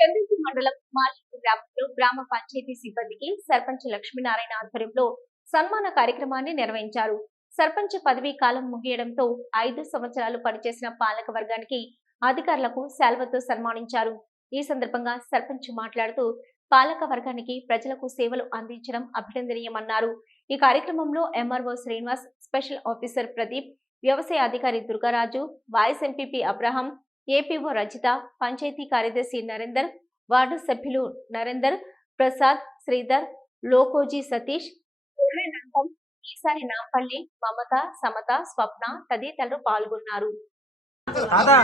చెందుర్తి మండలం మాలికి గ్రామంలో గ్రామ పంచాయతీ సిబ్బందికి సర్పంచ్ లక్ష్మీనారాయణ ఆధ్వర్యంలో సన్మాన కార్యక్రమాన్ని నిర్వహించారు. సర్పంచ్ పదవీ కాలం ముగియడంతో ఐదు సంవత్సరాలు పనిచేసిన పాలక వర్గానికి అధికారులకు శాల్వతో సన్మానించారు. ఈ సందర్భంగా సర్పంచ్ మాట్లాడుతూ పాలక వర్గానికి ప్రజలకు సేవలు అందించడం అభినందనీయమన్నారు. ఈ కార్యక్రమంలో MRO Srinivas special officer Pradeep వ్యవసాయ అధికారి Durgaraju vice MPP Abraham APO Rajitha panchayat కార్యదర్శి నరేందర్ వార్డు సభ్యులు నరేందర్ ప్రసాద్ శ్రీధర్ లోకోజీ సతీష్ ఈసారి నాంపల్లి మమత సమత స్వప్న తదితరులు పాల్గొన్నారు. దాదా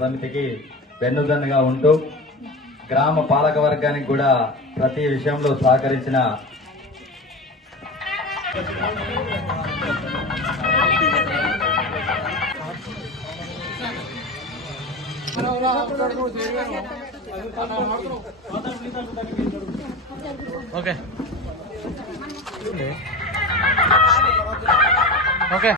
సమితికి వెన్నుదన్నుగా ఉంటూ గ్రామ పాలక వర్గానికి కూడా ప్రతి విషయంలో సహకరించిన ఓకే. ఓకే.